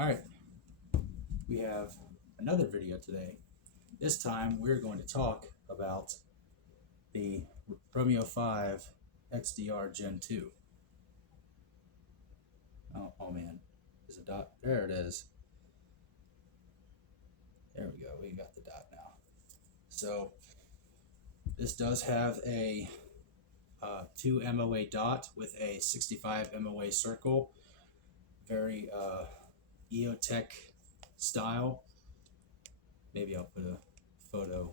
Alright, we have another video today. This time we're going to talk about the Romeo 5XDR Gen 2. Oh man, there's a dot. There it is. There we go, we got the dot now. So this does have a 2 MOA dot with a 65 MOA circle. Very EOTech style. Maybe I'll put a photo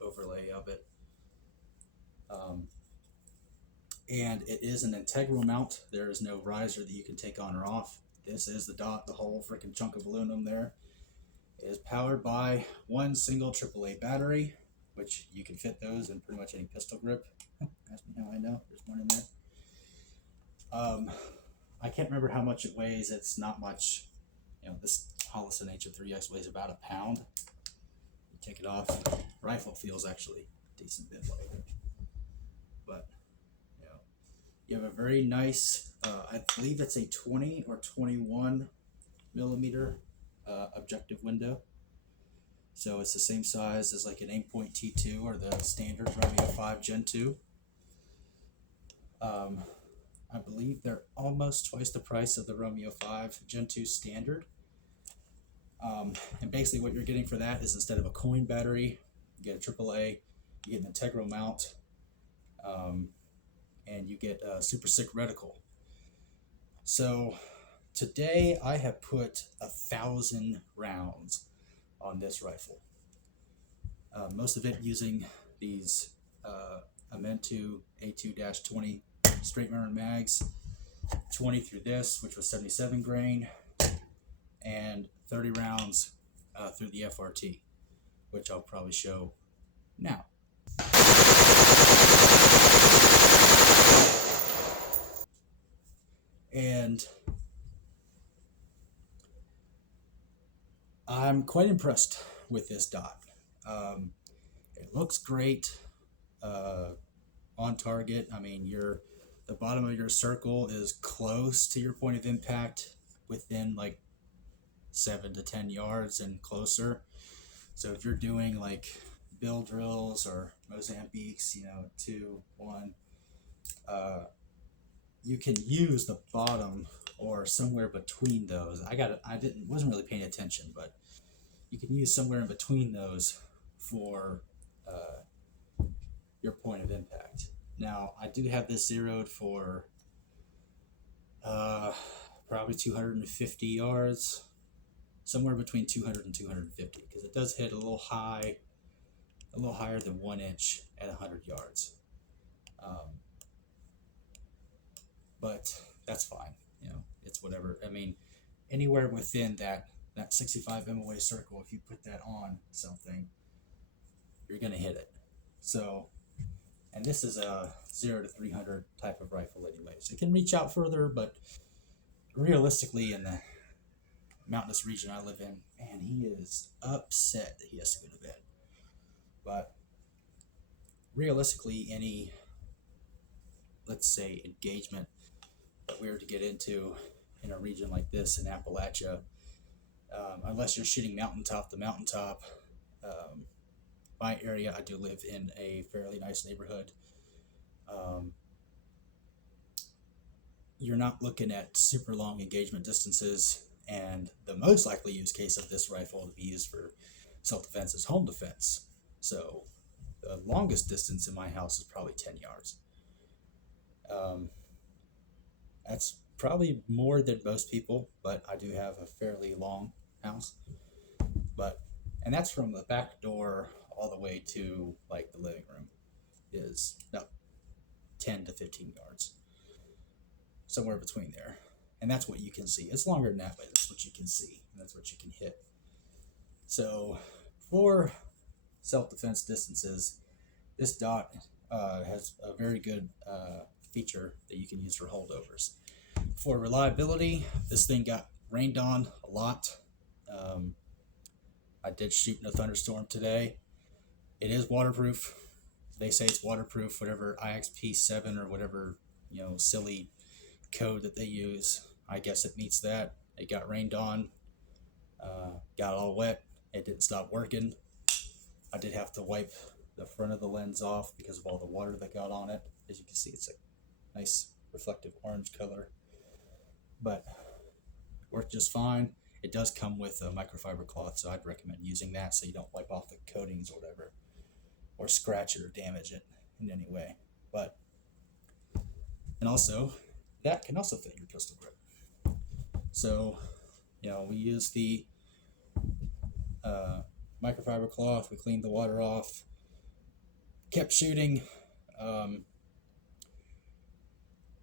overlay of it. And it is an integral mount. There is no riser that you can take on or off. This is the dot, the whole freaking chunk of aluminum there. It is powered by one single AAA battery, which you can fit those in pretty much any pistol grip. Ask me how I know. There's one in there. I can't remember how much it weighs. It's not much. You know, this Holliston HO3X weighs about a pound. You take it off. Rifle feels actually a decent bit lighter. But, you know, you have a very nice, I believe it's a 20 or 21 millimeter objective window. So it's the same size as like an Aimpoint T2 or the standard Romeo 5 Gen 2. I believe they're almost twice the price of the Romeo 5 Gen 2 standard. And basically what you're getting for that is instead of a coin battery, you get a AAA, you get an integral mount, and you get a super sick reticle. So today I have put 1,000 rounds on this rifle. Most of it using these Amentu A2-20 straight mirror mags, 20 through this, which was 77 grain, and 30 rounds through the FRT, which I'll probably show now. And I'm quite impressed with this dot. It looks great on target. I mean, the bottom of your circle is close to your point of impact, within like 7 to 10 yards and closer. So if you're doing like bill drills or Mozambiques, 2, 1, you can use the bottom or somewhere between those. Wasn't really paying attention, but you can use somewhere in between those for your point of impact. Now, I do have this zeroed for probably 250 yards, somewhere between 200 and 250, because it does hit a little high, a little higher than 1 inch at 100 yards. But that's fine, it's whatever. I mean, anywhere within that 65 MOA circle, if you put that on something, you're gonna hit it. So, and this is a 0 to 300 type of rifle anyways. It can reach out further, but realistically, in the mountainous region I live in, man, he is upset that he has to go to bed. But realistically, any, let's say, engagement that we were to get into in a region like this in Appalachia, unless you're shooting mountaintop to mountaintop, my area, I do live in a fairly nice neighborhood. You're not looking at super long engagement distances, and the most likely use case of this rifle to be used for self-defense is home defense. So the longest distance in my house is probably 10 yards. That's probably more than most people, but I do have a fairly long house. And that's from the back door all the way to like the living room is about 10 to 15 yards, somewhere between there. And that's what you can see. It's longer than that, but that's what you can see, and that's what you can hit. So for self-defense distances, this dot has a very good feature that you can use for holdovers. For reliability, this thing got rained on a lot. I did shoot in a thunderstorm today. It is waterproof. They say it's waterproof, whatever IXP7 or whatever, silly code that they use. I guess it meets that. It got rained on. Got all wet. It didn't stop working. I did have to wipe the front of the lens off because of all the water that got on it. As you can see, it's a nice reflective orange color, but worked just fine. It does come with a microfiber cloth, so I'd recommend using that so you don't wipe off the coatings or whatever, or scratch it or damage it in any way. But, and also, that can also fit your pistol grip. So, we use the microfiber cloth, we cleaned the water off, kept shooting.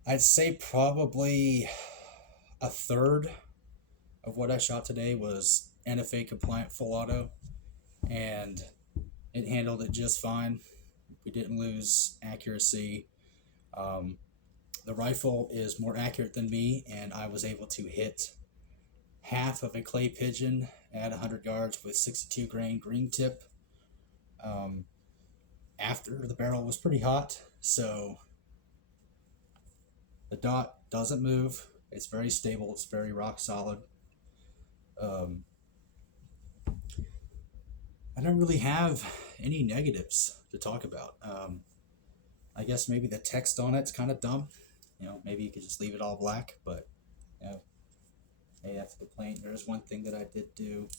I'd say probably a third of what I shot today was NFA compliant full auto, and it handled it just fine. We didn't lose accuracy. The rifle is more accurate than me, and I was able to hit half of a clay pigeon at 100 yards with 62 grain green tip after the barrel was pretty hot. So the dot doesn't move. It's very stable. It's very rock solid. I don't really have any negatives to talk about. I guess maybe the text on it's kind of dumb. Maybe you could just leave it all black, but hey, that's the complaint. There's one thing that I did do,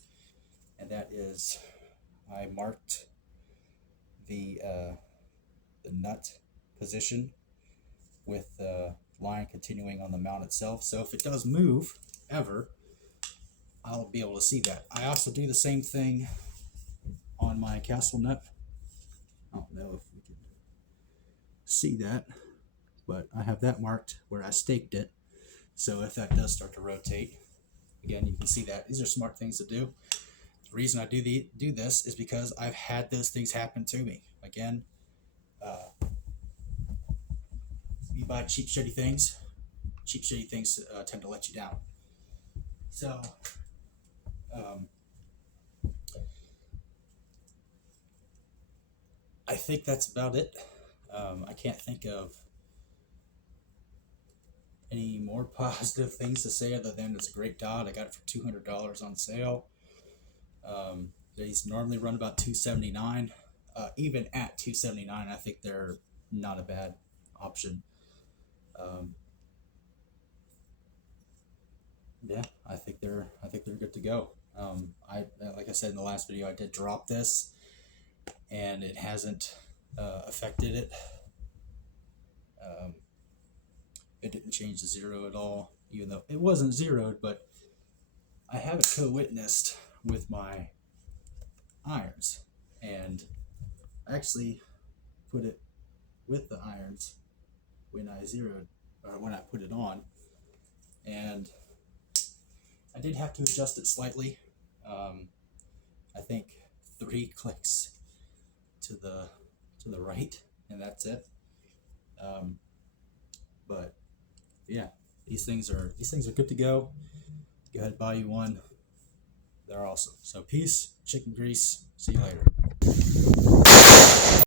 and that is I marked the nut position with the line continuing on the mount itself. So if it does move ever, I'll be able to see that. I also do the same thing on my castle nut. I don't know if we can see that, but I have that marked where I staked it. So if that does start to rotate, again, you can see that. These are smart things to do. The reason I do this is because I've had those things happen to me. Again, you buy cheap, shitty things. Cheap, shitty things tend to let you down. So, I think that's about it. I can't think of any more positive things to say other than it's a great dot. I got it for $200 on sale. These normally run about $279. Even at $279, I think they're not a bad option. Yeah, I think they're good to go. Like I said in the last video, I did drop this, and it hasn't affected it. It didn't change the zero at all, even though it wasn't zeroed, but I have it co-witnessed with my irons, and I actually put it with the irons when I zeroed, or when I put it on, and I did have to adjust it slightly. I think 3 clicks to the right, and that's it. But yeah, these things are good to go. Go ahead, buy you one. They're awesome. So peace, chicken grease. See you later.